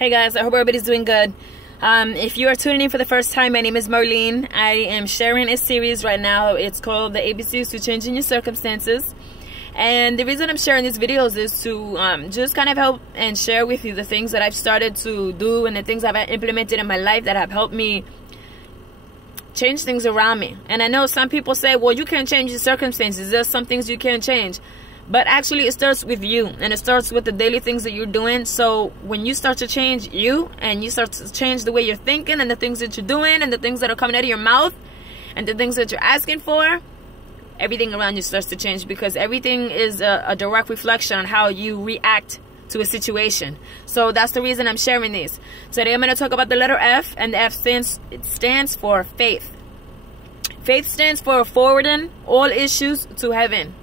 Hey guys, I hope everybody's doing good. If you are tuning in for the first time, my name is Marlene. I am sharing a series right now. It's called the ABCs to Changing Your Circumstances. And the reason I'm sharing these videos is to just kind of help and share with you the things that I've started to do and the things I've implemented in my life that have helped me change things around me. And I know some people say, well, you can't change your circumstances. There's some things you can't change. But actually, it starts with you, and it starts with the daily things that you're doing. So when you start to change you, and you start to change the way you're thinking, and the things that you're doing, and the things that are coming out of your mouth, and the things that you're asking for, everything around you starts to change, because everything is a direct reflection on how you react to a situation. So that's the reason I'm sharing these. Today I'm going to talk about the letter F, and the F stands for faith. Faith stands for forwarding all issues to heaven.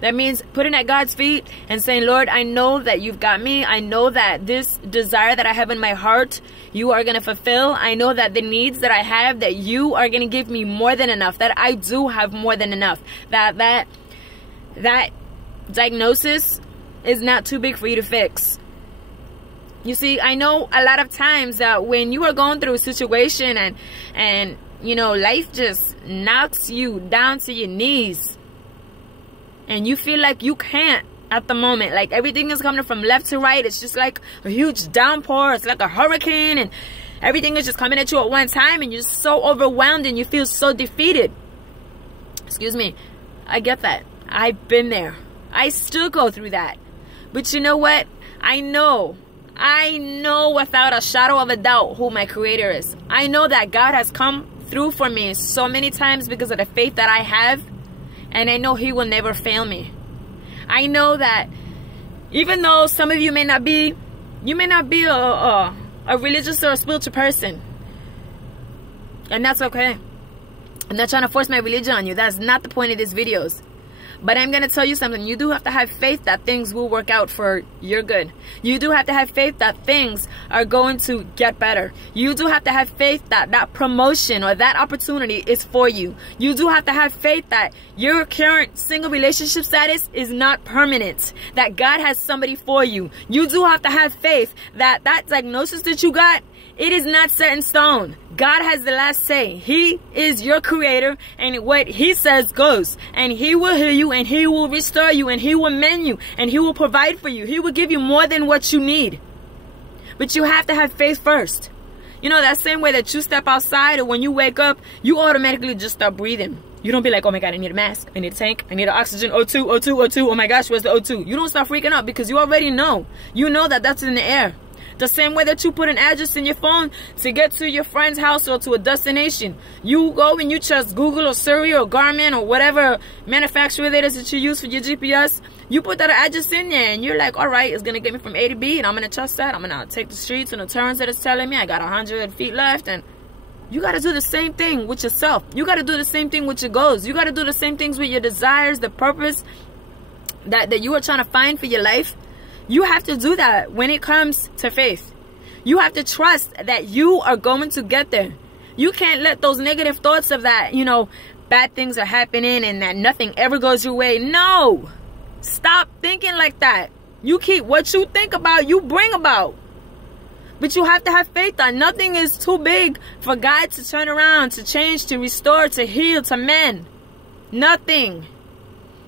That means putting at God's feet and saying, Lord, I know that you've got me. I know that this desire that I have in my heart, you are going to fulfill. I know that the needs that I have, that you are going to give me more than enough, that I do have more than enough, that diagnosis is not too big for you to fix. You see, I know a lot of times that when you are going through a situation and you know, life just knocks you down to your knees, and you feel like you can't at the moment. Like everything is coming from left to right. It's just like a huge downpour. It's like a hurricane. And everything is just coming at you at one time. And you're so overwhelmed and you feel so defeated. Excuse me. I get that. I've been there. I still go through that. But you know what? I know without a shadow of a doubt who my Creator is. I know that God has come through for me so many times because of the faith that I have. And I know He will never fail me. I know that even though some of you may not be a religious or a spiritual person. And that's okay. I'm not trying to force my religion on you. That's not the point of these videos. But I'm going to tell you something. You do have to have faith that things will work out for your good. You do have to have faith that things are going to get better. You do have to have faith that that promotion or that opportunity is for you. You do have to have faith that your current single relationship status is not permanent. That God has somebody for you. You do have to have faith that that diagnosis that you got, it is not set in stone. God has the last say. He is your Creator, and what He says goes. And He will heal you, and He will restore you, and He will mend you, and He will provide for you. He will give you more than what you need. But you have to have faith first. You know, that same way that you step outside, or when you wake up, you automatically just start breathing. You don't be like, oh my God, I need a mask, I need a tank, I need an oxygen, O2, O2, O2. Oh my gosh, where's the O2? You don't start freaking out because you already know. You know that that's in the air. The same way that you put an address in your phone to get to your friend's house or to a destination. You go and you just Google or Siri or Garmin or whatever manufacturer it is that you use for your GPS. You put that address in there and you're like, all right, it's going to get me from A to B, and I'm going to trust that. I'm going to take the streets and the turns that it's telling me. I got 100 feet left. And you got to do the same thing with yourself. You got to do the same thing with your goals. You got to do the same things with your desires, the purpose that you are trying to find for your life. You have to do that when it comes to faith. You have to trust that you are going to get there. You can't let those negative thoughts of that, you know, bad things are happening and that nothing ever goes your way. No. Stop thinking like that. You keep what you think about, you bring about. But you have to have faith that nothing is too big for God to turn around, to change, to restore, to heal, to mend. Nothing.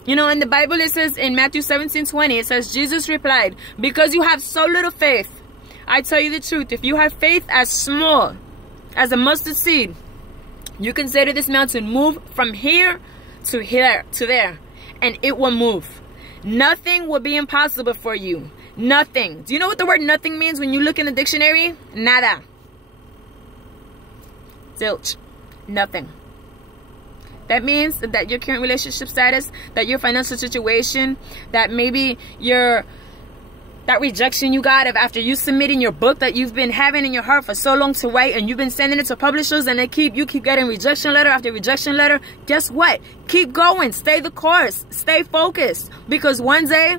You know, in the Bible it says in Matthew 17:20, it says, Jesus replied, because you have so little faith, I tell you the truth, if you have faith as small as a mustard seed, you can say to this mountain, move from here to there, and it will move. Nothing will be impossible for you. Nothing. Do you know what the word nothing means when you look in the dictionary? Nada. Zilch. Nothing. That means that your current relationship status, that your financial situation, that maybe that rejection you got of after you submitting your book that you've been having in your heart for so long to write, and you've been sending it to publishers, and you keep getting rejection letter after rejection letter. Guess what? Keep going. Stay the course. Stay focused. Because one day,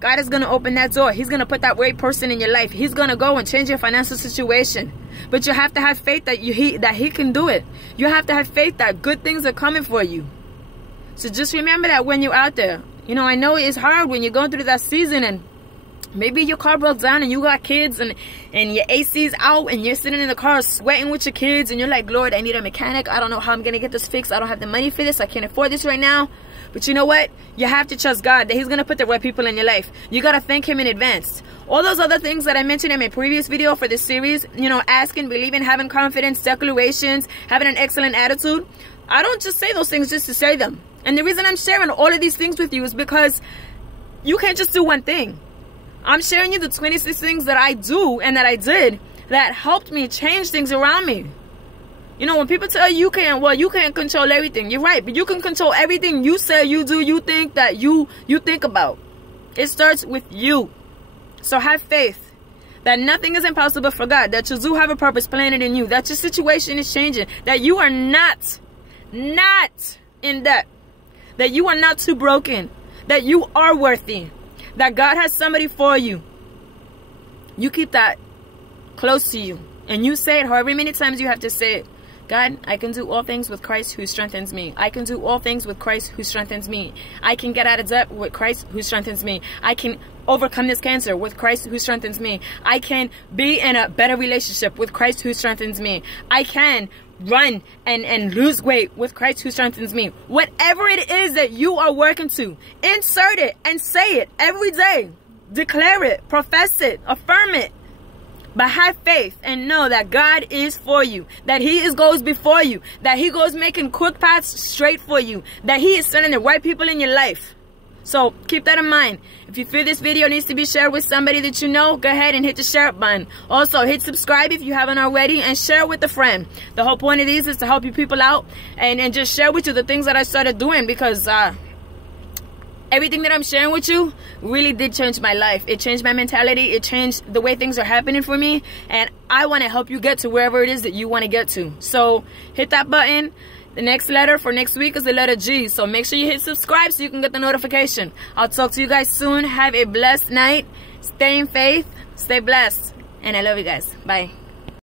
God is going to open that door. He's going to put that right person in your life. He's going to go and change your financial situation. But you have to have faith that He can do it. You have to have faith that good things are coming for you. So just remember that when you're out there. You know, I know it's hard when you're going through that season and Maybe your car broke down and you got kids and your AC's out and you're sitting in the car sweating with your kids and you're like, Lord, I need a mechanic. I don't know how I'm going to get this fixed. I don't have the money for this. I can't afford this right now. But you know what? You have to trust God that He's going to put the right people in your life. You got to thank Him in advance. All those other things that I mentioned in my previous video for this series, you know, asking, believing, having confidence, declarations, having an excellent attitude. I don't just say those things just to say them. And the reason I'm sharing all of these things with you is because you can't just do one thing. I'm sharing you the 26 things that I do and that I did that helped me change things around me. You know, when people tell you you can't control everything. You're right, but you can control everything you say, you do, you think that you think about. It starts with you. So have faith that nothing is impossible for God, that you do have a purpose planted in you, that your situation is changing, that you are not in debt, that you are not too broken, that you are worthy, that God has somebody for you. You keep that close to you and you say it however many times you have to say it. God, I can do all things with Christ who strengthens me. I can do all things with Christ who strengthens me. I can get out of debt with Christ who strengthens me. I can overcome this cancer with Christ who strengthens me. I can be in a better relationship with Christ who strengthens me. I can run and lose weight with Christ who strengthens me. Whatever it is that you are working to, insert it and say it every day. Declare it, profess it, affirm it. But have faith and know that God is for you, that He goes before you, that He goes making quick paths straight for you, that He is sending the right people in your life. So keep that in mind. If you feel this video needs to be shared with somebody that you know, go ahead and hit the share button. Also, hit subscribe if you haven't already and share with a friend. The whole point of these is to help you people out and just share with you the things that I started doing, because everything that I'm sharing with you really did change my life. It changed my mentality. It changed the way things are happening for me. And I want to help you get to wherever it is that you want to get to. So hit that button. The next letter for next week is the letter G. So make sure you hit subscribe so you can get the notification. I'll talk to you guys soon. Have a blessed night. Stay in faith. Stay blessed. And I love you guys. Bye.